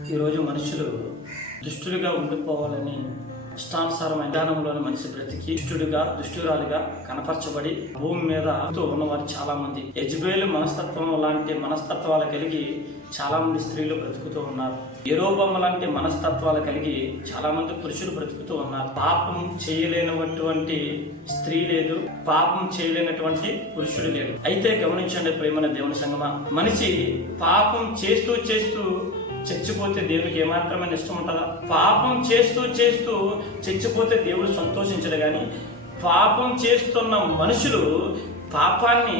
ఈరోజు మనుషులు దుష్టులుగా ఉండిపోవాలని ఇష్టానుసారమైన విధానంలోని మనిషి బ్రతికి దుష్టురాలుగా కనపరచబడి భూమి మీద ఉన్నవారు చాలా మంది యెజబెలు మనస్తత్వం లాంటి మనస్తత్వాలు కలిగి చాలా మంది స్త్రీలు బ్రతుకుతూ ఉన్నారు. యెరోబోము లాంటి మనస్తత్వాలు కలిగి చాలా మంది పురుషులు బ్రతుకుతూ ఉన్నారు. పాపం చేయలేనటువంటి స్త్రీ లేదు, పాపం చేయలేనటువంటి పురుషుడు లేడు. అయితే గమనించండి ప్రేమైన దేవుని సంగమా, మనిషి పాపం చేస్తూ చచ్చిపోతే దేవుడికి ఏమాత్రమైన ఇష్టం ఉంటుందా? పాపం చేస్తూ చచ్చిపోతే దేవుడు సంతోషించడు. కానీ పాపం చేస్తున్న మనుషులు పాపాన్ని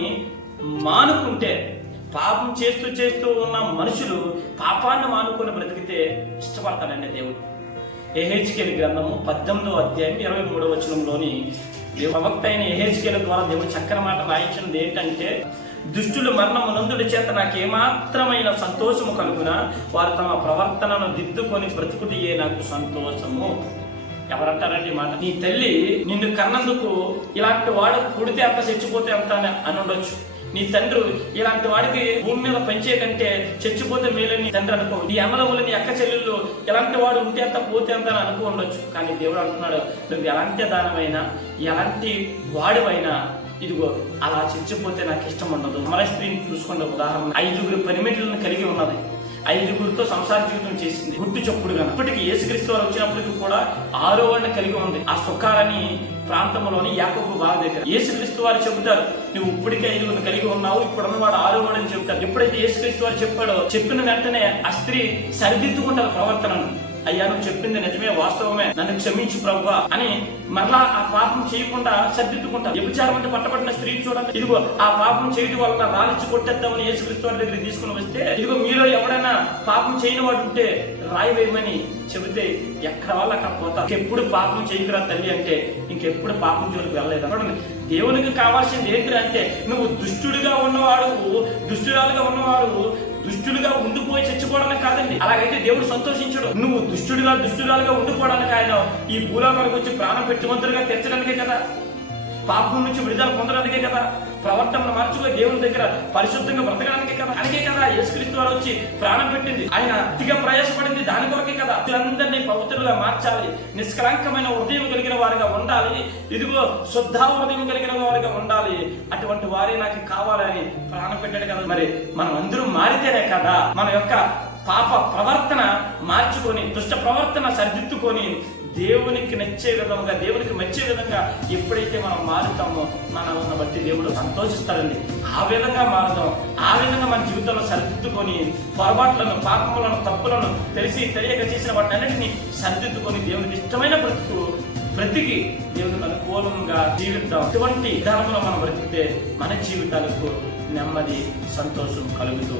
మానుకుంటే, పాపం చేస్తూ ఉన్న మనుషులు పాపాన్ని మానుకొని బ్రతికితే ఇష్టపడతాడండి దేవుడు. యెహెజ్కేలు గ్రంథము 18వ అధ్యాయం 23వ వచనంలోని ప్రవక్త అయిన యెహెజ్కేలు ద్వారా దేవుడు చక్కని మాట రాయించినది ఏంటంటే, దుష్టులు మరణమునందుడి చేత నాకు ఏమాత్రమైన సంతోషము కలుగునా, వారు తమ ప్రవర్తనను దిద్దుకొని బ్రతుకుటియే నాకు సంతోషము. ఎవరంటారండి మాట? నీ తల్లి నిన్ను కన్నందుకు ఇలాంటి వాడు పుడితే అంత చచ్చిపోతే అంత అని ఉండొచ్చు. నీ తండ్రి ఇలాంటి వాడికి భూమి మీద పెంచే కంటే చచ్చిపోతే మేలని తండ్రి అనుకో. నీ అన్నదమ్ములు, నీ అక్క చెల్లెళ్ళు ఇలాంటి వాడు ఉంటే అంత పోతే అంత అని అనుకో ఉండొచ్చు. కానీ దేవుడు అంటున్నాడు, నువ్వు ఎలాంటి దానమైనా ఎలాంటి వాడివైనా ఇదిగో అలా చచ్చిపోతే నాకు ఇష్టం ఉండదు. మన స్త్రీని చూసుకున్న ఉదాహరణ, 5 పనిమిట్లను కలిగి ఉన్నది, 5 సంసార జీవితం చేసింది గుట్టు చప్పుడుగా. ఇప్పటికీ యేసుక్రీస్తు వారు వచ్చినప్పటికీ కూడా 6వ వాడిని కలిగి ఉంది. ఆ సుఖాలని ప్రాంతంలోని యాకోబు బావి దగ్గర యేసుక్రీస్తు వారు చెబుతారు, నువ్వు ఇప్పటికే 5 కలిగి ఉన్నావు, ఇప్పుడు ఉన్నవాడు 6వ వాడు అని చెబుతారు. ఎప్పుడైతే యేసుక్రీస్తు వారు చెప్పాడో, చెప్పిన వెంటనే ఆ స్త్రీ సరిదిద్దుకుంటారు ప్రవర్తనను. అయ్యా, నువ్వు చెప్పింది నిజమే, వాస్తవమే, నన్ను క్షమించు ప్రభువా అని మరలా ఆ పాపం చేయకుండా సరిదిద్దుకుంటారు. వ్యభిచారం అంటే పట్టబడిన స్త్రీని చూడండి, ఇదిగో ఆ పాపం చేయడం వలన రాలిచ్చి కొట్టేద్దామని యేసుక్రీస్తు వారి దగ్గరికి తీసుకుని వస్తే, ఇదిగో మీలో ఎవడైనా పాపం చేయని వాడు ఉంటే రాయి వేయమని చెబితే ఎక్కడ వాళ్ళు అక్కడ పోతారు. ఇంకెప్పుడు పాపం చేయకురా తల్లి అంటే ఇంకెప్పుడు పాపం జోలికి వెళ్ళలేదు. చూడండి, దేవునికి కావాల్సింది ఏంటి అంటే, నువ్వు దుష్టుడిగా దుష్టురాలుగా ఉన్నవాడు దుష్టుడిగా ఉండిపోయి చచ్చిపోవడానికి కాదండి. అలాగైతే దేవుడు సంతోషించడు. నువ్వు దుష్టురాలుగా ఉండిపోవడానికి ఆయన ఈ భూలోకానికి వచ్చి ప్రాణం పెట్టిమంతులుగా తెచ్చడానికే కదా, పాపం నుంచి విడుదల పొందడానికే కదా, ప్రవర్తనను మార్చుకొని దేవుని దగ్గర పరిశుద్ధంగా బ్రతకడానికే కదా, అందుకే కదా యేసుక్రీస్తు వారు వచ్చి ప్రాణం పెట్టింది. ఆయన అతిగా ప్రయాసపడింది దాని కొరకే కదా. అందరినీ పవిత్రులుగా మార్చాలి, నిష్కలంకమైన హృదయం కలిగిన వారిగా ఉండాలి, ఇదిగో శుద్ధ హృదయం కలిగిన వారిగా ఉండాలి. అటువంటి వారే నాకు కావాలని ప్రాణం పెట్టాడు కదా. మరి మనం అందరూ మారితేనే కదా మన యొక్క పాప ప్రవర్తన మార్చుకొని, దుష్ట ప్రవర్తన సరిదిద్దుకొని దేవునికి నచ్చే విధంగా, దేవునికి మెచ్చే విధంగా ఎప్పుడైతే మనం మారుతామో మనల్ని బట్టి దేవుడు సంతోషిస్తాడండి. ఆ విధంగా మారుతాం, ఆ విధంగా మన జీవితంలో సరిదిద్దుకొని పొరపాట్లను, పాపములను, తప్పులను తెలియక చేసిన వాటిని అన్నిటినీ సరిదిద్దుకొని దేవునికి ఇష్టమైన బ్రతికి దేవునికి అనుకూలంగా జీవిద్దాం. ఇటువంటి విధానంలో మనం బ్రతికితే మన జీవితాలకు నెమ్మది, సంతోషం కలుగుతూ